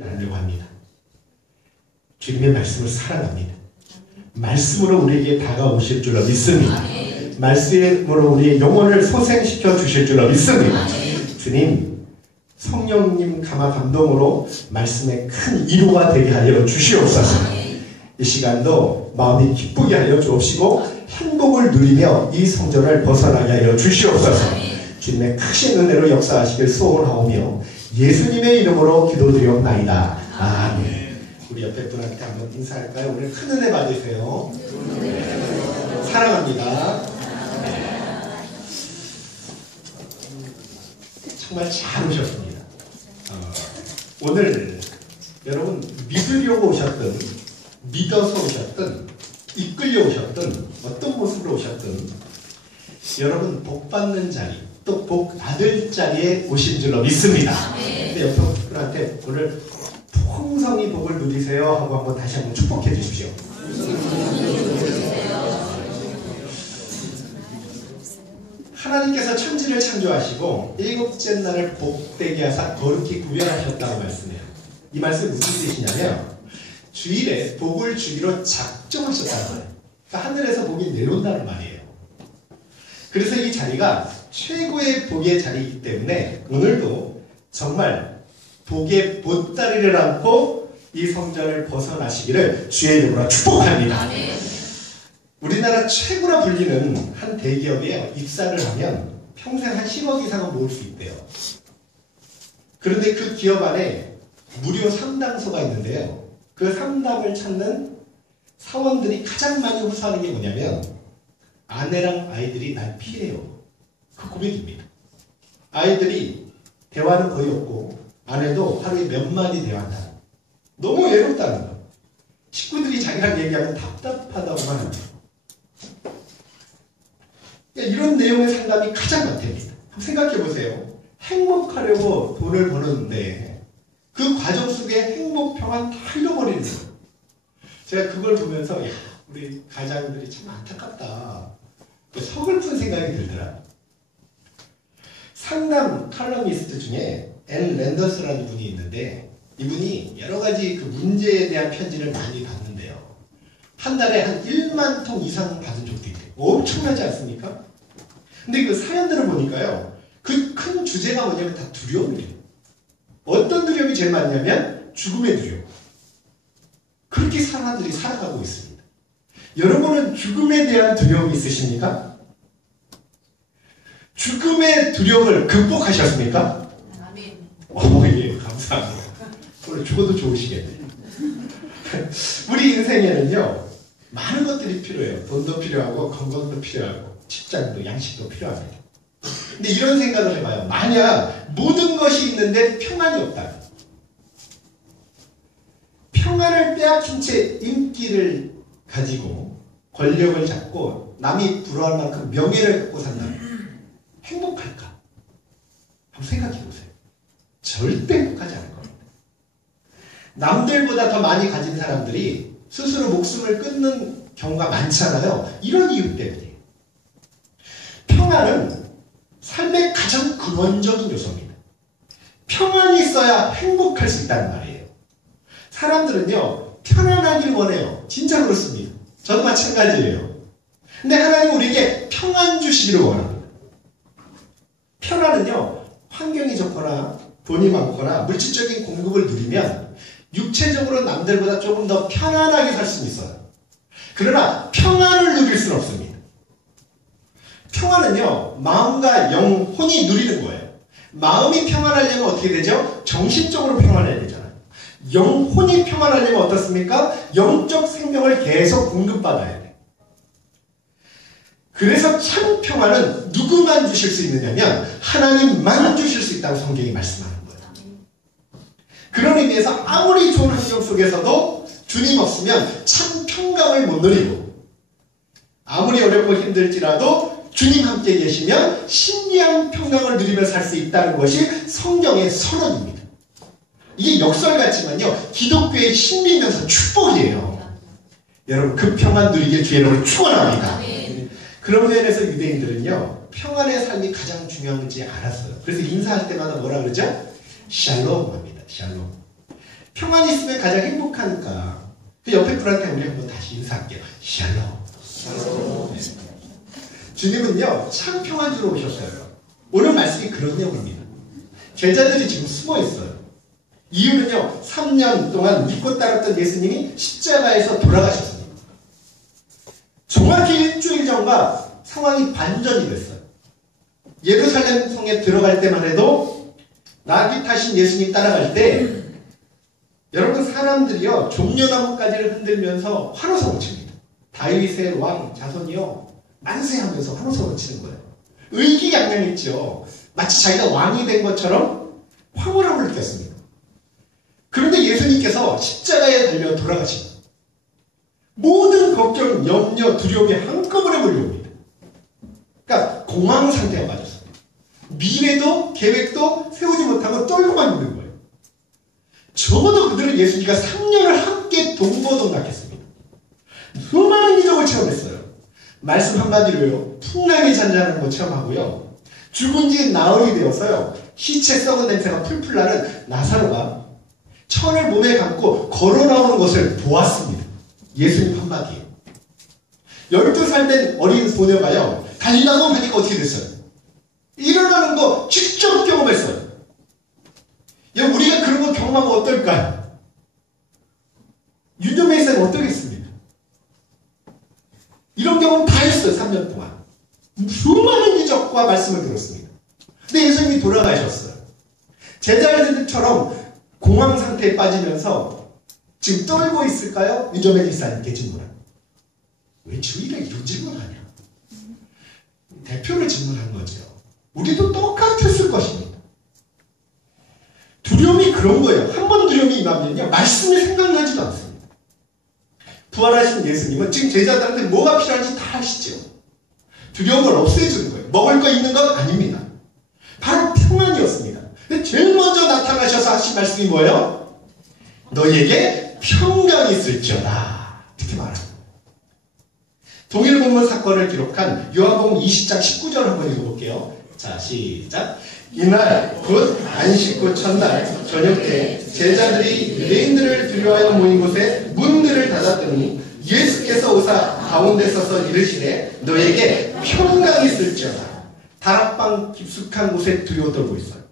하려고 합니다. 주님의 말씀을 사랑합니다. 말씀으로 우리에게 다가오실 줄로 믿습니다. 말씀으로 우리의 영혼을 소생시켜 주실 줄로 믿습니다. 주님, 성령님 감화 감동으로 말씀의 큰 이루가 되게 하여 주시옵소서. 이 시간도 마음이 기쁘게 하여 주옵시고 행복을 누리며 이 성전을 벗어나게 하여 주시옵소서. 주님의 크신 은혜로 역사하시길 소원하오며 예수님의 이름으로 기도드리옵나이다. 아멘. 우리 옆에 분한테 한번 인사할까요? 오늘 큰 은혜 받으세요. 사랑합니다. 정말 잘 오셨습니다. 어, 오늘 여러분 믿으려고 오셨든 믿어서 오셨든 이끌려 오셨든 어떤 모습으로 오셨든 여러분 복 받는 자리 또 복 받을 자리에 오신 줄로 믿습니다. 근데 옆에 분한테 오늘 풍성히 복을 누리세요 하고 한번 다시 한번 축복해 주십시오. 하나님께서 천지를 창조하시고 일곱째 날을 복되게 하사 거룩히 구별하셨다고 말씀해요. 이 말씀 무슨 뜻이냐면 주일에 복을 주기로 작정하셨다는 거예요. 그러니까 하늘에서 복이 내려온다는 말이에요. 그래서 이 자리가 최고의 복의 자리이기 때문에 오늘도 정말 복의 보따리를 안고 이 성전을 벗어나시기를 주의 이름으로 축복합니다. 우리나라 최고라 불리는 한 대기업에 입사를 하면 평생 한 10억 이상은 모을 수 있대요. 그런데 그 기업 안에 무료 상담소가 있는데요. 그 상담을 찾는 사원들이 가장 많이 호소하는 게 뭐냐면 아내랑 아이들이 날 피해요. 그 고백입니다. 아이들이 대화는 거의 없고 아내도 하루에 몇 마디 대화한다. 너무 외롭다는 거. 식구들이 자기랑 얘기하면 답답하다고만 합니다. 이런 내용의 상담이 가장 많답니다. 생각해 보세요. 행복하려고 돈을 버는데 그 과정 속에 행복, 평안 다 잃어버리는 거예요. 제가 그걸 보면서 야 우리 가장들이 참 안타깝다. 서글픈 생각이 들더라. 상담 칼럼니스트 중에 앤 랜더스라는 분이 있는데 이분이 여러 가지 그 문제에 대한 편지를 많이 받는데요. 한 달에 한 1만 통 이상 받은 적도 있대요. 엄청나지 않습니까? 근데 그 사연들을 보니까요. 그 큰 주제가 뭐냐면 다 두려움이에요. 어떤 두려움이 제일 많냐면 죽음의 두려움. 그렇게 사람들이 살아가고 있습니다. 여러분은 죽음에 대한 두려움이 있으십니까? 죽음의 두려움을 극복하셨습니까? 아멘. 오, 예, 감사합니다. 오늘 죽어도 좋으시겠네. 우리 인생에는요, 많은 것들이 필요해요. 돈도 필요하고, 건강도 필요하고, 직장도, 양식도 필요합니다. 근데 이런 생각을 해봐요. 만약 모든 것이 있는데 평안이 없다. 평안을 빼앗긴 채 인기를 가지고 권력을 잡고 남이 부러워할 만큼 명예를 갖고 산다면 행복할까? 한번 생각해 보세요. 절대 행복하지 않을 겁니다. 남들보다 더 많이 가진 사람들이 스스로 목숨을 끊는 경우가 많잖아요. 이런 이유 때문이에요. 평안은 삶의 가장 근원적인 요소입니다. 평안이 있어야 행복할 수 있다는 말이에요. 사람들은요, 편안하길 원해요. 진짜 그렇습니다. 저도 마찬가지예요. 근데 하나님 우리에게 평안 주시기를 원합니다. 평안은요, 환경이 좋거나 돈이 많거나 물질적인 공급을 누리면 육체적으로 남들보다 조금 더 편안하게 살 수는 있어요. 그러나 평안을 누릴 수는 없습니다. 평안은요, 마음과 영혼이 누리는 거예요. 마음이 평안하려면 어떻게 되죠? 정신적으로 평안해야 되잖아요. 영혼이 평안하려면 어떻습니까? 영적 생명을 계속 공급받아야 돼. 그래서 참 평안은 누구만 주실 수 있느냐면 하나님만 주실 수 있다고 성경이 말씀하는 거예요. 그런 의미에서 아무리 좋은 환경 속에서도 주님 없으면 참 평강을 못 누리고 아무리 어렵고 힘들지라도 주님 함께 계시면 신비한 평강을 누리며 살 수 있다는 것이 성경의 선언입니다. 이게 역설 같지만요. 기독교의 신비면서 축복이에요. 여러분 그 평안 누리길 주의 이름으로 축원합니다. 그런 면에서 유대인들은요. 평안의 삶이 가장 중요한지 알았어요. 그래서 인사할 때마다 뭐라 그러죠? 샬롬 합니다. 샬롬. 평안이 있으면 가장 행복하니까. 그 옆에 분한테 우리 한번 다시 인사할게요. 샬롬. 네. 주님은요, 참 평안주로 오셨어요. 오늘 말씀이 그런 내용입니다. 제자들이 지금 숨어 있어요. 이유는요, 3년 동안 믿고 따랐던 예수님이 십자가에서 돌아가셨습니다. 정확히 일주일 전과 상황이 반전이 됐어요. 예루살렘 성에 들어갈 때만 해도 나귀 타신 예수님 따라갈 때 여러분 사람들이요 종려나무까지를 흔들면서 환호성을 칩니다. 다윗의 왕 자손이요 만세하면서 환호성을 치는 거예요. 의기양양했죠. 마치 자기가 왕이 된 것처럼 황홀함을 느꼈습니다. 그런데 예수님께서 십자가에 달려 돌아가십니다. 모든 걱정, 염려, 두려움이 한꺼번에 몰려옵니다. 그러니까 공황 상태가 빠졌어요. 미래도 계획도 세우지 못하고 떨고만 있는 거예요. 적어도 그들은 예수님과 3년을 함께 동거동락했습니다. 수많은 기적을 체험했어요. 말씀 한마디로요. 풍랑이 잔잔한 거 체험하고요. 죽은 지 나흘이 되었어요. 시체 썩은 냄새가 풀풀 나는 나사로가 천을 몸에 감고 걸어 나오는 것을 보았습니다. 예수님 한마디. 12살 된 어린 소녀가요. 달리다고 하니까 어떻게 됐어요? 일어나는 거 직접 경험했어요. 야, 우리가 그런 거 경험하면 어떨까요? 윤정매 이사는 어떠겠습니까? 이런 경험 다 했어요, 3년 동안. 수많은 기적과 말씀을 들었습니다. 근데 예수님이 돌아가셨어요. 제자들처럼 공황 상태에 빠지면서 지금 떨고 있을까요? 윤정매 기사님께 질문합니다. 왜 주일에 이런 질문하냐? 대표를 질문한 거죠. 우리도 똑같았을 것입니다. 두려움이 그런 거예요. 한 번 두려움이 임하면요. 말씀이 생각나지도 않습니다. 부활하신 예수님은 지금 제자들한테 뭐가 필요한지 다 아시죠? 두려움을 없애주는 거예요. 먹을 거 있는 건 아닙니다. 바로 평안이었습니다. 제일 먼저 나타나셔서 하신 말씀이 뭐예요? 너에게 평강이 있을지어다. 이렇게 말합니다. 동일 본문 사건을 기록한 요한복음 20장 19절 한번 읽어볼게요. 자, 시작. 이날 곧 안식구 첫날 저녁 때 제자들이 유대인들을 두려워하여 모인 곳에 문들을 닫았더니 예수께서 오사 가운데 서서 이르시되 너에게 평강이 있을지어다. 다락방 깊숙한 곳에 두려워 떨고 있어요.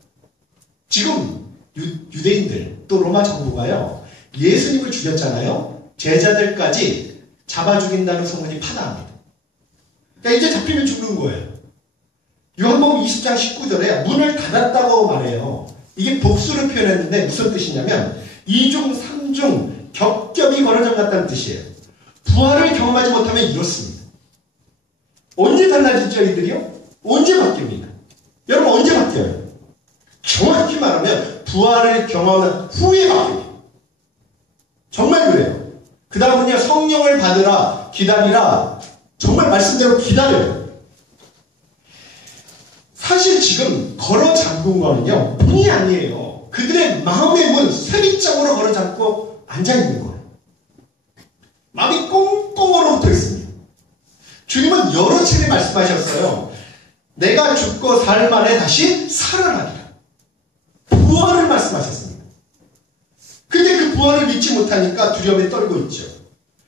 지금 유, 대인들 또 로마 정부가요 예수님을 죽였잖아요. 제자들까지 잡아 죽인다는 소문이 파다합니다. 그러니까 이제 잡히면 죽는 거예요. 요한복음 20장 19절에 문을 닫았다고 말해요. 이게 복수를 표현했는데 무슨 뜻이냐면 이중삼중 겹겹이 걸어져 갔다는 뜻이에요. 부활을 경험하지 못하면 이렇습니다. 언제 달라지죠, 이들이요? 언제 바뀝니다. 여러분 언제 바뀌어요? 정확히 말하면 부활을 경험한 후에 바뀝니다. 정말 그래요. 그 다음은 요, 성령을 받으라, 기다리라. 정말 말씀대로 기다려요. 사실 지금 걸어 잠근 거는요, 문이 아니에요. 그들의 마음의 문, 세리장으로 걸어 잠고 앉아있는 거예요. 마음이 꽁꽁 얼어붙어 있습니다. 주님은 여러 차례 말씀하셨어요. 내가 죽고 살 만에 다시 살아나리라. 부활을. 부활을 믿지 못하니까 두려움에 떨고 있죠.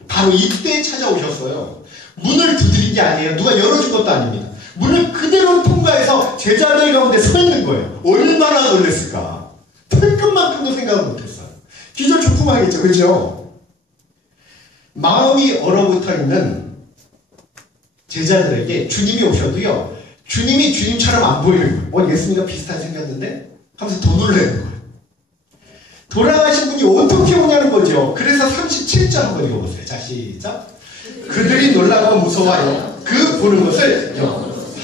바로 이때 찾아오셨어요. 문을 두드린 게 아니에요. 누가 열어준 것도 아닙니다. 문을 그대로 통과해서 제자들 가운데 서 있는 거예요. 얼마나 놀랬을까. 털끝만큼도 생각을 못했어요. 기절 초풍하겠죠. 그죠? 마음이 얼어붙어 있는 제자들에게 주님이 오셔도요. 주님이 주님처럼 안 보이는 거예요. 어, 예수님과 비슷한 생겼는데? 하면서 더 놀라는 거예요. 돌아가신 분이 어떻게 오냐는 거죠. 그래서 37절 한번 읽어보세요. 자, 시작. 그들이 놀라고 무서워하여 그 보는 것을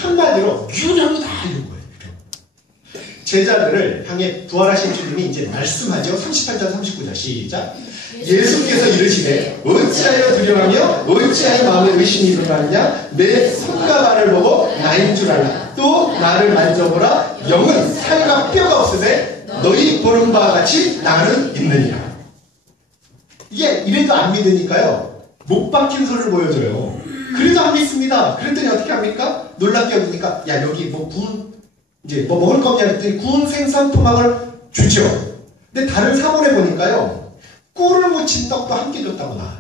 한마디로 균형이 다 있는 거예요. 제자들을 향해 부활하신 주님이 이제 말씀하죠. 38절 39절 시작. 예수께서 이르시되 어찌하여 두려워하며 어찌하여 마음에 의심이 일어나느냐 내 손과 발을 보고 나인 줄 알라 또 나를 만져보라 영은 살과 뼈가 없으되 너희 보는 바와 같이 나는 있느니라 이게 이래도 안 믿으니까요 못 박힌 소리를 보여줘요 그래도 안 믿습니다. 그랬더니 어떻게 합니까? 놀랍게 여기니까 야 여기 뭐 구운 이제 뭐 먹을 거 없냐 그랬더니 구운 생선 토막을 주죠. 근데 다른 사본에 보니까요. 꿀을 묻힌 떡도 함께 줬다고 나와요.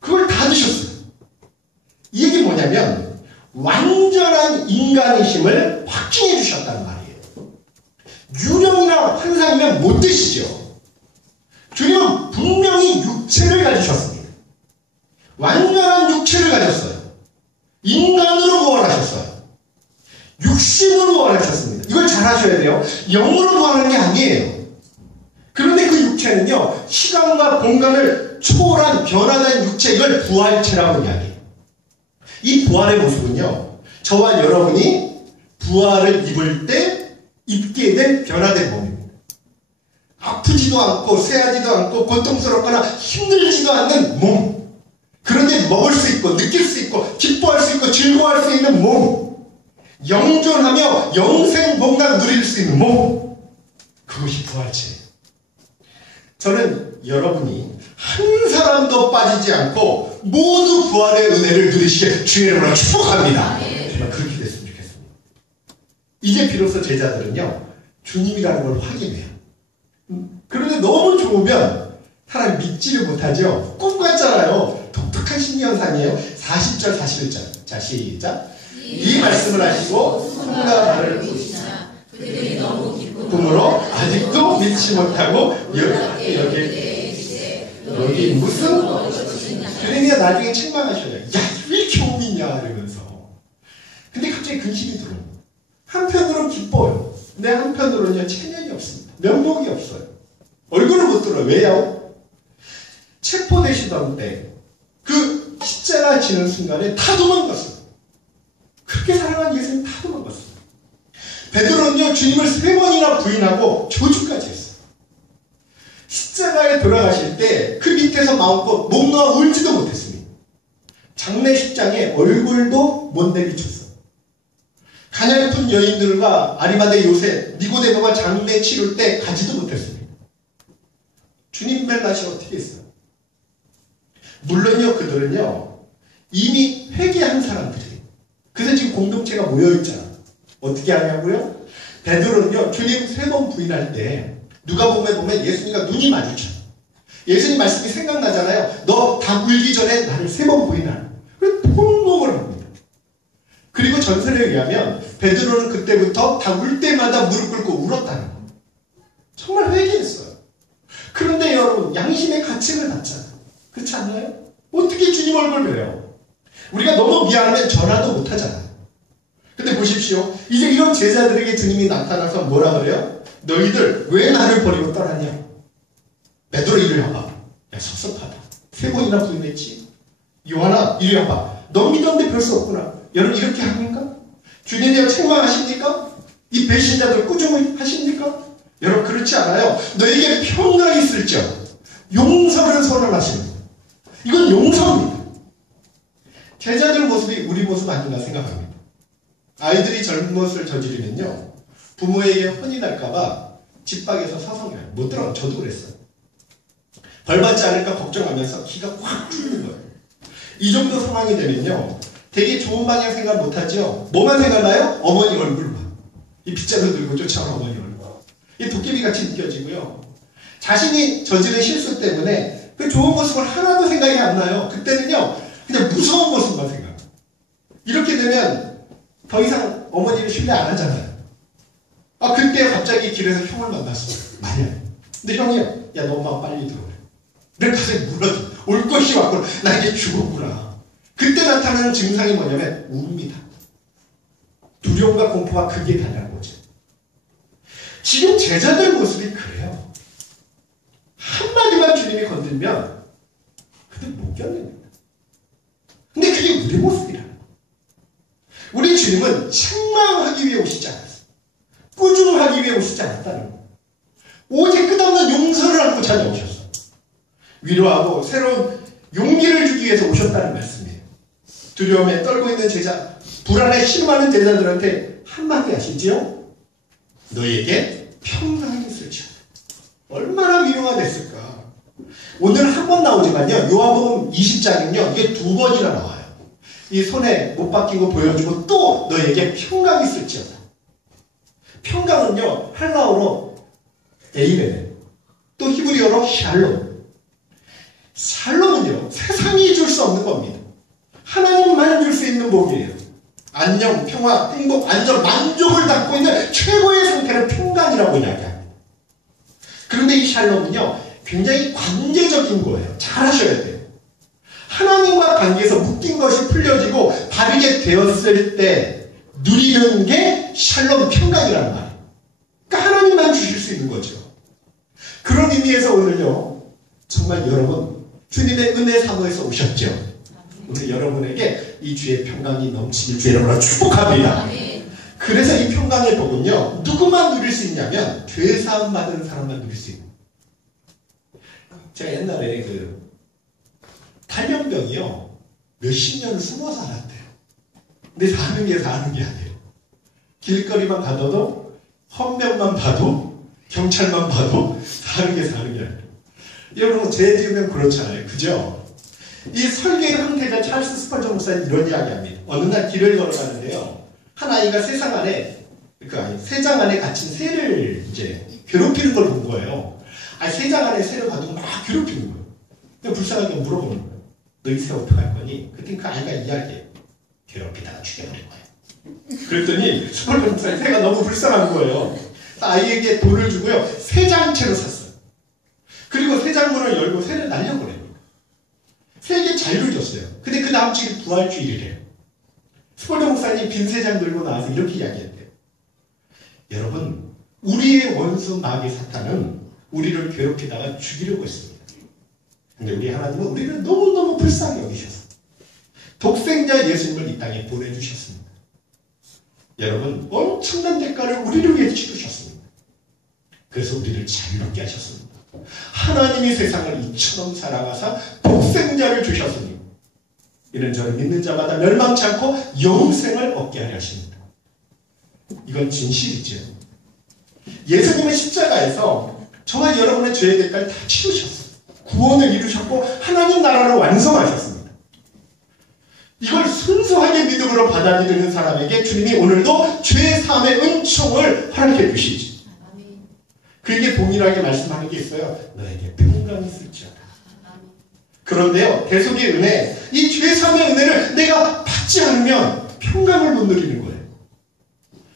그걸 다 드셨어요. 이 얘기 뭐냐면 완전한 인간의힘을 확증해 주셨다는 말이에요. 유령이나 환상이면 못 드시죠. 주님은 분명히 육체를 가지셨습니다. 완전한 육체를 가졌어요. 인간으로 부활하셨어요. 육신으로 부활하셨습니다. 이걸 잘 하셔야 돼요. 영으로 부활하는 게 아니에요. 그런데 그 육체는요, 시간과 공간을 초월한 변화된 육체, 이걸 부활체라고 이야기해요. 이 부활의 모습은요, 저와 여러분이 부활을 입을 때 입게 된 변화된 몸입니다. 아프지도 않고, 쇠하지도 않고, 고통스럽거나 힘들지도 않는 몸. 그런데 먹을 수 있고, 느낄 수 있고, 기뻐할 수 있고, 즐거워할 수 있는 몸. 영존하며 영생봉강 누릴 수 있는 몸. 그것이 부활체예요. 저는 여러분이 한 사람도 빠지지 않고 모두 부활의 은혜를 누리시게 주의 이름으로 축복합니다. 정말 그렇게 됐으면 좋겠습니다. 이제 비로소 제자들은요, 주님이라는 걸 확인해요. 그런데 너무 좋으면 사람이 믿지를 못하죠. 꿈 같잖아요. 독특한 심리현상이에요. 40절, 41절. 자, 시작. 이 말씀을 하시고 손과 발을 보시나 그들이 너무 기쁨으로 아직도 믿지 못하고 여기 여기 무슨 주님이 나중에 책망하셔요. 야, 왜 이렇게 못 믿냐 이러면서. 근데 갑자기 근심이 들어요. 한편으로는 기뻐요. 근데 한편으로는요 체면이 없습니다. 면목이 없어요. 얼굴을 못 들어요. 왜요? 체포 되시던 때 그 십자가 지는 순간에 다 도망갔어요. 그렇게 사랑한 예수님 다 도망갔어요. 베드로는요 주님을 세 번이나 부인하고 조주까지 했어요. 십자가에 돌아가실 때 그 밑에서 마음껏 목 놓아 울지도 못했습니다. 장례식장에 얼굴도 못 내비쳤어요. 가냘픈 여인들과 아리마대 요새 니고데모가 장례 치를 때 가지도 못했습니다. 주님 멜라시 어떻게 했어요? 물론요 그들은요 이미 회개한 사람들이에요. 그래서 지금 공동체가 모여있잖아. 어떻게 하냐고요? 베드로는요, 주님 세 번 부인할 때, 누가 보면 보면 예수님과 눈이 마주쳐. 예수님 말씀이 생각나잖아요. 너 다 울기 전에 나를 세 번 부인하라. 그래서 통곡을. 그리고 전설에 의하면, 베드로는 그때부터 다 울 때마다 무릎 꿇고 울었다는 겁니다. 정말 회개했어요. 그런데 여러분, 양심의 가책을 받잖아요. 그렇지 않나요? 어떻게 주님 얼굴 봬요? 우리가 너무 미안하면 전화도 못 하잖아요. 근데 보십시오. 이제 이런 제자들에게 주님이 나타나서 뭐라 그래요? 너희들 왜 나를 버리고 떠나냐? 베드로 이리 와봐. 야 섭섭하다. 세 번이나 부인했지. 요한아 이리 와봐. 너 믿었는데 별 수 없구나. 여러분 이렇게 합니까? 주님이 책망하십니까? 이 배신자들 꾸중을 하십니까? 여러분 그렇지 않아요. 너에게 평강이 있을지어 용서를 선언하십니다. 이건 용서입니다. 제자들 모습이 우리 모습 아닌가 생각합니다. 아이들이 잘못을 저지르면요. 부모에게 혼이 날까봐 집 밖에서 서성여요. 못 들어. 저도 그랬어요. 벌 받지 않을까 걱정하면서 기가 확 뚫는 거예요. 이 정도 상황이 되면요. 되게 좋은 방향 생각 못하죠. 뭐만 생각나요? 어머니 얼굴만. 이 빗자루 들고 쫓아온 어머니 얼굴. 이 도깨비 같이 느껴지고요. 자신이 저지른 실수 때문에 그 좋은 모습을 하나도 생각이 안 나요. 그때는요. 그냥 무서운 모습만 생각. 이렇게 되면 더 이상 어머니를 신뢰 안 하잖아요. 아 그때 갑자기 길에서 형을 만났어. 만약. 근데 형이요. 야너 엄마 빨리 들어오래. 내 가슴에 물어줘. 올 것이 왔구나. 나 이제 죽었구나. 그때 나타나는 증상이 뭐냐면 웁니다. 두려움과 공포가 크게 달라는 거죠. 지금 제자들 모습이 그래요. 한마디만 주님이 건들면 그들 못 견딥니다. 근데 그게 우리 모습이라. 우리 주님은 책망하기 위해 오시지 않았어요. 꾸중하기 위해 오시지 않았다는 거예요. 오직 끝없는 용서를 안고 찾아오셨어요. 위로하고 새로운 용기를 주기 위해서 오셨다는 말씀이에요. 두려움에 떨고 있는 제자, 불안에 실망하는 제자들한테 한마디 하시지요? 너에게 평강이 있을지 얼마나 위로가 됐을까? 오늘 한 번 나오지만요. 요한복음 20장은요. 이게 두 번이나 나와요. 이 손에 못 박히고 보여주고 또 너에게 평강이 있을지어다. 평강은요. 한라어로 에이멘. 또 히브리어로 샬롬. 샬롬은요, 세상이 줄 수 없는 겁니다. 하나님만 줄 수 있는 복이에요. 안녕, 평화, 행복, 안전, 만족을 갖고 있는 최고의 상태를 평강이라고 이야기합니다. 그런데 이 샬롬은요, 굉장히 관계적인 거예요. 잘 하셔야 돼요. 하나님과 관계에서 묶인 것이 풀려지고 바르게 되었을 때 누리는 게 샬롬 평강이라는 말이에요. 그러니까 하나님만 주실 수 있는 거죠. 그런 의미에서 오늘요, 정말 여러분, 주님의 은혜 사모에서 오셨죠. 오늘 여러분에게 이 주의 평강이 넘치길 주 여러분을 축복합니다. 그래서 이 평강의 복은요, 누구만 누릴 수 있냐면, 죄 사함 받은 사람만 누릴 수 있는. 제가 옛날에 그, 탈병병이요, 몇십 년을 숨어 살았대요. 근데 사는 게 사는 게 아니에요. 길거리만 가둬도, 헌병만 봐도, 경찰만 봐도, 사는 게 사는 게 아니에요. 여러분, 죄 지으면 그렇잖아요. 그죠? 이 설계의 황태자 찰스 스펄전 목사님 이런 이야기합니다. 어느 날 길을 걸어가는데요. 한 아이가 세상 안에 그 아니 세장 안에 갇힌 새를 이제 괴롭히는 걸 본 거예요. 아니 세장 안에 새를 가두고 막 괴롭히는 거예요. 근데 불쌍하게 물어보는 거예요. 너이새 어떻게 할 거니? 그때 그 아이가 이야기해. 괴롭히다가 죽여버릴 거예요. 그랬더니 스펄전 목사님 새가 너무 불쌍한 거예요. 아이에게 돈을 주고요. 새 장채로 샀어요. 그리고 새 장문을 열고 새를 날려보내요. 세계 자유를 줬어요. 근데 그 다음 주일이 부활주일이래요. 스폴더 목사님 빈세장 들고 나와서 이렇게 이야기했대요. 여러분, 우리의 원수 마귀 사탄은 우리를 괴롭히다가 죽이려고 했습니다. 근데 우리 하나님은 우리를 너무너무 불쌍히 여기셔서 독생자 예수님을 이 땅에 보내주셨습니다. 여러분, 엄청난 대가를 우리를 위해 치르셨습니다. 그래서 우리를 자유롭게 하셨습니다. 하나님이 세상을 이처럼 사랑하사 독생자를 주셨으니 이는 저를 믿는 자마다 멸망치 않고 영생을 얻게 하려 하십니다. 이건 진실이죠. 예수님은 십자가에서 저와 여러분의 죄의 대가를 다 치르셨어요. 구원을 이루셨고 하나님 나라를 완성하셨습니다. 이걸 순수하게 믿음으로 받아들이는 사람에게 주님이 오늘도 죄 사함의 은총을 허락해 주시지. 그에게 동일하게 말씀하는 게 있어요. 너에게 평강이 있을지어다. 그런데요, 계속의 은혜, 이 죄삼의 은혜를 내가 받지 않으면 평강을 못 누리는 거예요.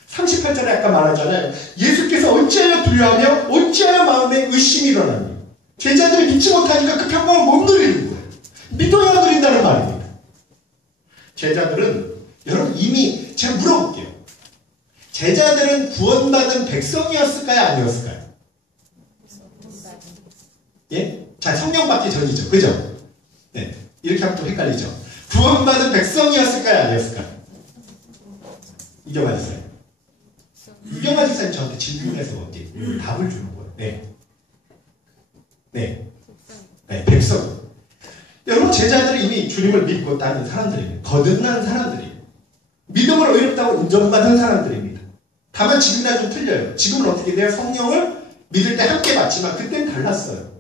38절에 아까 말하잖아요. 예수께서 어찌하여 두려하며 어찌하여 마음에 의심이 일어나니 제자들이 믿지 못하니까 그 평강을 못 누리는 거예요. 믿어야 누린다는 말입니다. 제자들은 여러분 이미 제가 물어볼게요. 제자들은 구원받은 백성이었을까요? 아니었을까요? 예? 자, 성령 받기 전이죠. 그죠? 네. 이렇게 하면 또 헷갈리죠. 구원받은 백성이었을까요? 아니었을까요? 이경환 지사님. 이경환 지사님 저한테 질문해서 어떻게 답을 주는 거예요. 네. 네. 네, 백성. 여러분, 제자들이 이미 주님을 믿고 따는 사람들입니다. 거듭난 사람들이. 믿음으로 의롭다고 인정받은 사람들입니다. 다만 지금이랑 좀 틀려요. 지금은 어떻게 돼요? 성령을 믿을 때 함께 받지만 그때는 달랐어요.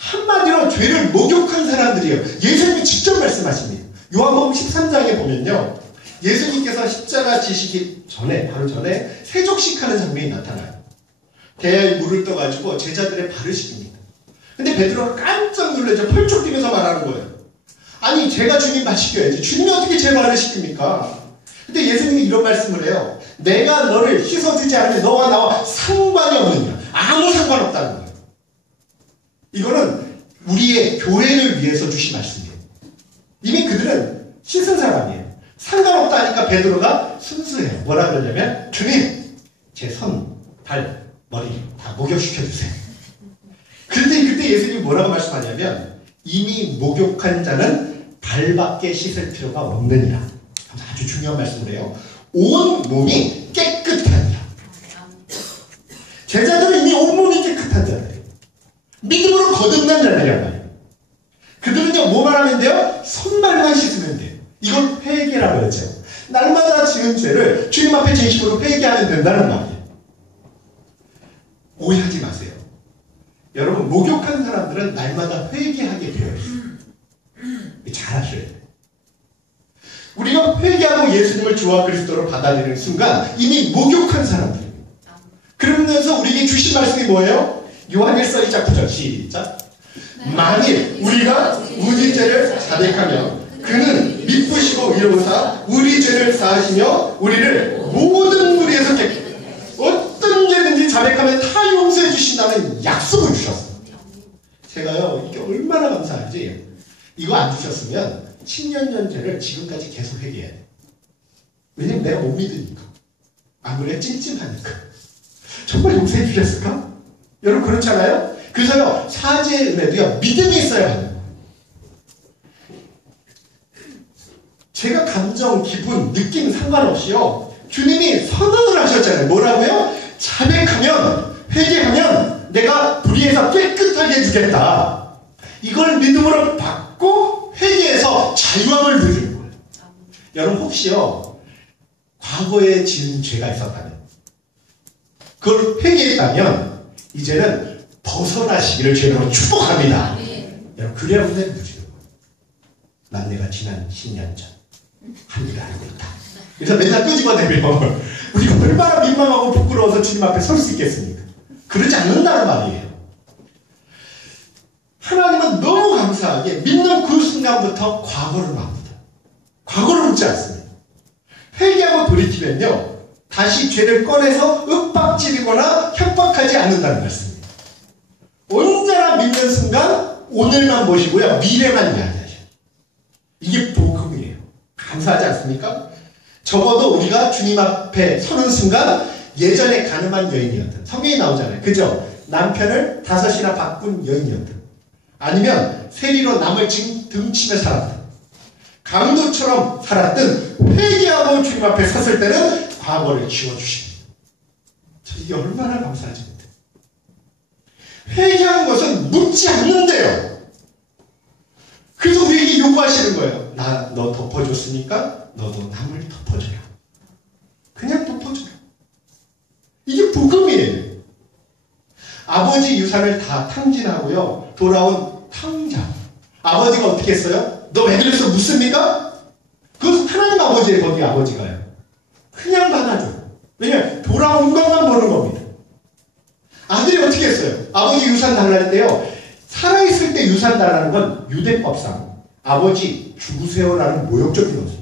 한마디로 죄를 목욕한 사람들이에요. 예수님이 직접 말씀하십니다. 요한복음 13장에 보면요. 예수님께서 십자가 지시기 전에, 바로 전에 세족식하는 장면이 나타나요. 대야에 물을 떠가지고 제자들의 발을 씻깁니다. 근데 베드로가 깜짝 놀라죠. 펄쩍 뛰면서 말하는 거예요. 아니, 제가 주님 발 씻겨야지. 주님이 어떻게 제 발을 씻깁니까? 근데 예수님이 이런 말씀을 해요. 내가 너를 씻어주지 않으면 너와 나와 상관이 없느냐. 아무 상관없다는 거예요. 이거는 우리의 교회를 위해서 주신 말씀이에요. 이미 그들은 씻은 사람이에요. 상관없다니까 베드로가 순수해요. 뭐라 그러냐면 주님 제 손, 발, 머리 다 목욕시켜 주세요. 그런데 그때 예수님이 뭐라고 말씀하냐면 이미 목욕한 자는 발밖에 씻을 필요가 없느니라. 아주 중요한 말씀을 해요. 온 몸이 깨끗하니라. 제자들은 이미 온몸이 깨끗한 자들이에요. 믿음으로 거듭난 자들이란 말이에요. 그들은요, 뭐만 하면 돼요? 손발만 씻으면 돼요. 이걸 회개라고 그러죠. 날마다 지은 죄를 주님 앞에 진심으로 회개하면 된다는 말이에요. 오해하지 마세요. 여러분, 목욕한 사람들은 날마다 회개하게 되어 있어요. 잘 하셔야 돼요. 우리가 회개하고 예수님을 주와 그리스도로 받아들이는 순간 이미 목욕한 사람들입니다. 그러면서 우리에게 주신 말씀이 뭐예요? 요한일서 1장 9절 시작. 만일 우리가 우리 죄를 자백하면 그는 미쁘시고 이로사 우리 죄를 사하시며 우리를 모든 무리에서 깨 어떤 죄든지 자백하면 다 용서해 주신다는 약속을 주셨어요. 제가요 이게 얼마나 감사한지 이거 안 주셨으면 10년 전 죄를 지금까지 계속 회개해야 돼. 왜냐면 내가 못 믿으니까. 아무래도 찜찜하니까. 정말 용서해 주셨을까? 여러분 그렇잖아요? 그래서요 사죄의 은혜도요 믿음이 있어야 거예요. 제가 감정, 기분, 느낌 상관없이요 주님이 선언을 하셨잖아요. 뭐라고요? 자백하면 회개하면 내가 불의에서 깨끗하게 해주겠다. 이걸 믿음으로 받고 회개해서 자유함을 누리는 거예요. 여러분 혹시요 과거에 지은 죄가 있었다면 그걸 회개했다면 이제는 벗어나시기를 주님으로 축복합니다. 여러분 그래야 은혜를 누리는 거예요. 난 내가 지난 10년 전 한 일을 알고 있다. 그래서 맨날 끄집어내면 우리가 얼마나 민망하고 부끄러워서 주님 앞에 설 수 있겠습니까? 그러지 않는다는 말이에요. 하나님은 너무 감사하게 믿는 그 순간부터 과거를 맙니다. 과거를 묻지 않습니다. 회개하고 돌이키면요. 다시 죄를 꺼내서 윽박지르거나 협박하지 않는다는 말씀입니다. 언제나 믿는 순간 오늘만 보시고요. 미래만 이야기하셔요. 이게. 감사하지 않습니까? 적어도 우리가 주님 앞에 서는 순간 예전에 가늠한 여인이었던 성경이 나오잖아요. 그죠? 남편을 다섯이나 바꾼 여인이었던 아니면 세리로 남을 등치며 살았던 강도처럼 살았던 회개하고 주님 앞에 섰을 때는 과거를 지워주십니다. 저 이게 얼마나 감사하지 못해. 회개한 것은 묻지 않는데요. 그래서 우리에게 요구하시는 거예요. 나 너 덮어줬으니까 너도 남을 덮어줘요. 그냥 덮어줘요. 이게 복음이에요. 아버지 유산을 다 탕진하고요. 돌아온 탕자. 아버지가 어떻게 했어요? 너 왜 그래서 묻습니까? 그 하나님 아버지의 거기 아버지가요. 그냥 받아줘. 왜냐면 돌아온 것만 보는 겁니다. 아들이 어떻게 했어요? 아버지 유산 달라할 때요. 살아있을 때 유산 달라는 건 유대법상 아버지 죽으세요라는 모욕적인 거죠.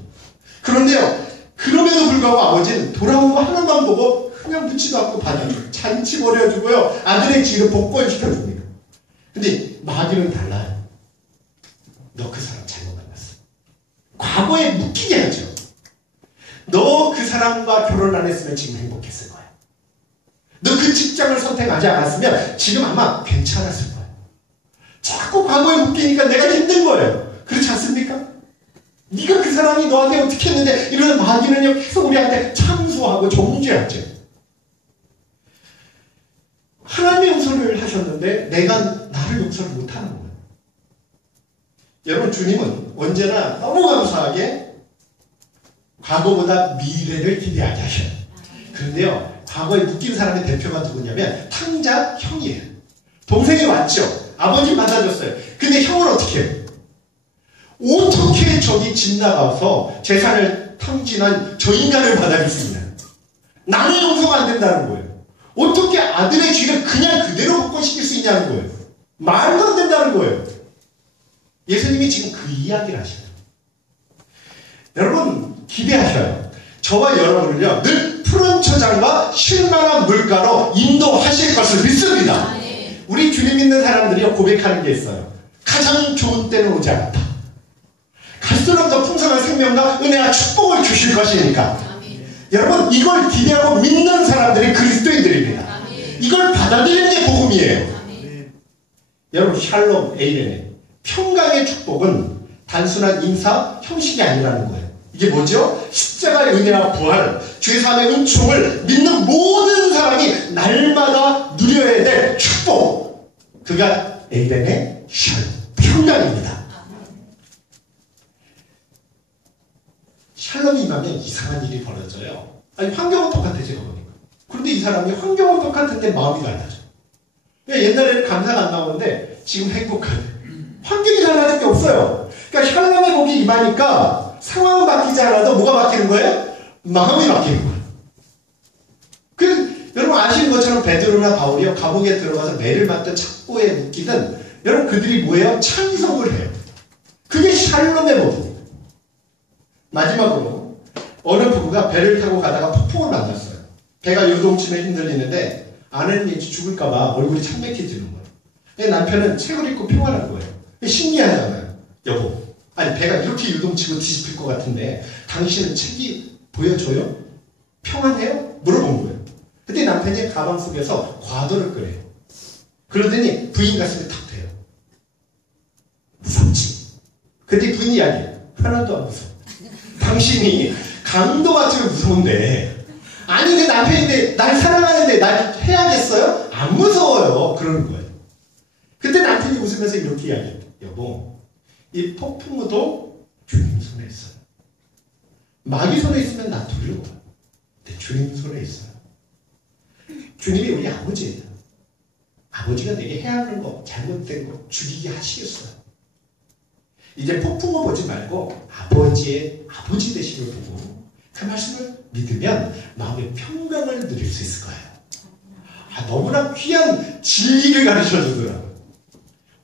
그런데요. 그럼에도 불구하고 아버지는 돌아온 거 하나만 보고 그냥 묻지도 않고 받아줘요. 잔치 벌여주고요. 아들의 지위를 복권시켜줍니다. 근데 마귀는 달라요. 너 그 사람 잘못 만났어. 과거에 묶이게 하죠. 너 그 사람과 결혼 안 했으면 지금 행복했을 거야. 너 그 직장을 선택하지 않았으면 지금 아마 괜찮았을 거야. 자꾸 과거에 묶이니까 내가 힘든 거예요. 네가 그 사람이 너한테 어떻게 했는데 이런 마귀는요 계속 우리한테 참소하고 정죄하죠. 하나님의 용서를 하셨는데 내가 나를 용서를 못하는 거예요. 여러분 주님은 언제나 너무 감사하게 과거보다 미래를 기대하게 하셔요. 그런데요 과거에 묶인 사람의 대표가 누구냐면 탕자 형이에요. 동생이 왔죠. 아버지 받아줬어요. 근데 형은 어떻게 해요? 어떻게 저기 집 나가서 재산을 탕진한 저 인간을 받아주습니다 나는 용서가 안 된다는 거예요. 어떻게 아들의 죄를 그냥 그대로 복권시킬 수 있냐는 거예요. 말도 안 된다는 거예요. 예수님이 지금 그 이야기를 하시요 여러분 기대하셔요. 저와 여러분을요 늘 푸른 초장과 쉴만한 물가로 인도하실 것을 믿습니다. 우리 주님 믿는 사람들이 고백하는 게 있어요. 가장 좋은 때는 오지 않았다. 갈수록 더 풍성한 생명과 은혜와 축복을 주실 것이니까. 여러분 이걸 기대하고 믿는 사람들이 그리스도인들입니다. 이걸 받아들이는 게 복음이에요. 여러분 샬롬 에이레네 평강의 축복은 단순한 인사 형식이 아니라는 거예요. 이게 뭐죠? 십자가의 은혜와 부활, 죄사함의 은총을 믿는 모든 사람이 날마다 누려야 될 축복. 그가 에이덴의 샬롬, 평강입니다. 샬롬이 임하면 이상한 일이 벌어져요. 아니 환경은 똑같아 제가 보니까. 그런데 이 사람이 환경은 똑같은데 마음이 달라져. 그러니까 옛날에는 감사가 안 나오는데 지금 행복하대. 환경이 달라질 게 없어요. 그러니까 샬롬의 복이 임하니까 상황 바뀌지 않아도 뭐가 바뀌는 거예요? 마음이 바뀌는 거예요. 그 여러분 아시는 것처럼 베드로나 바울이요 감옥에 들어가서 매를 맞던 착고에 묶이든 여러분 그들이 뭐예요? 찬송을 해요. 그게 샬롬의 모습. 마지막으로 어느 부부가 배를 타고 가다가 폭풍을 만났어요. 배가 요동치며 흔들리는데 왠지 죽을까봐 얼굴이 창백해지는 거예요. 남편은 책을 읽고 평안한 거예요. 신기하잖아요. 여보. 아니 배가 이렇게 요동치고 뒤집힐 것 같은데 당신은 책이 보여줘요? 평안해요? 물어본 거예요. 그때 남편이 가방 속에서 과도를 꺼내요. 그러더니 부인 가슴에 탁 대요. 무섭지? 그때 부인이 이야기해요. 하나도 안 무서워. 당신이 강도 같으면 무서운데 아니 내 남편인데 날 사랑하는데 날 해야겠어요? 안 무서워요. 그러는 거예요. 그때 남편이 웃으면서 이렇게 이야기해요. 여보, 이 폭풍우도 주님 손에 있어요. 마귀 손에 있으면 나 두려워. 근데 주님 손에 있어요. 주님이 우리 아버지예요. 아버지가 내게 해야 하는 거, 잘못된 거 죽이게 하시겠어요. 이제 폭풍우 보지 말고 아버지의 아버지 되심을 보고 그 말씀을 믿으면 마음의 평강을 누릴 수 있을 거예요. 아, 너무나 귀한 진리를 가르쳐 주더라고요.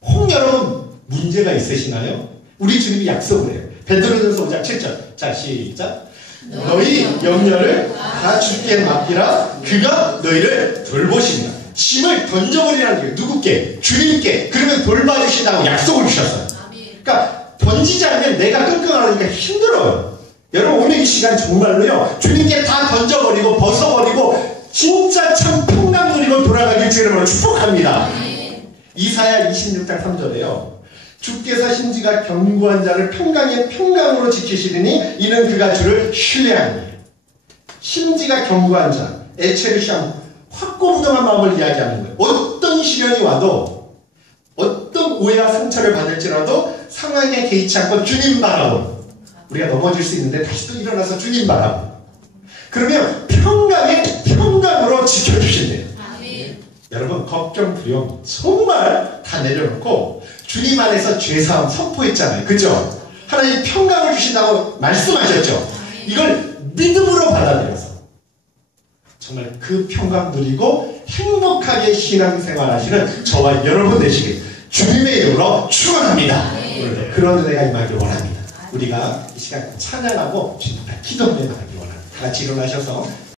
혹 여러분 문제가 있으시나요? 우리 주님이 약속을 해요. 베드로전서 5장 7절. 자 시작. 너희 염려를 다 주께 맡기라. 그가 너희를 돌보십니다. 짐을 던져버리라는 거예요. 누구께? 주님께. 그러면 돌봐주신다고 약속을 주셨어요. 그러니까 던지지 않으면 내가 끙끙하니까 힘들어요. 여러분 오늘 이 시간 정말로요. 주님께 다 던져버리고 벗어버리고 진짜 참 평강 누리고 돌아가길 주님으로 축복합니다. 이사야 26장 3절에요. 주께서 심지가 견고한 자를 평강의 평강으로 지키시리니 이는 그가 주를 신뢰하니 심지가 견고한 자, 애체를 시험 확고부동한 마음을 이야기하는 거예요. 어떤 시련이 와도 어떤 오해와 상처를 받을지라도 상황에 개의치 않고 주님 바라보 우리가 넘어질 수 있는데 다시 또 일어나서 주님 바라보 그러면 평강의 평강으로 지켜주신대요. 여러분 걱정 두려움 정말 다 내려놓고 주님 안에서 죄사함 선포했잖아요. 그죠? 하나님 평강을 주신다고 말씀하셨죠. 이걸 믿음으로 받아들여서 정말 그 평강 누리고 행복하게 신앙생활 하시는 저와 여러분 되시길 주님의 이름으로 축원합니다. 오늘도 그런 은혜가 임하길 원합니다. 우리가 이 시간 찬양하고 기도해 나가길 원합니다. 다 같이 일어나셔서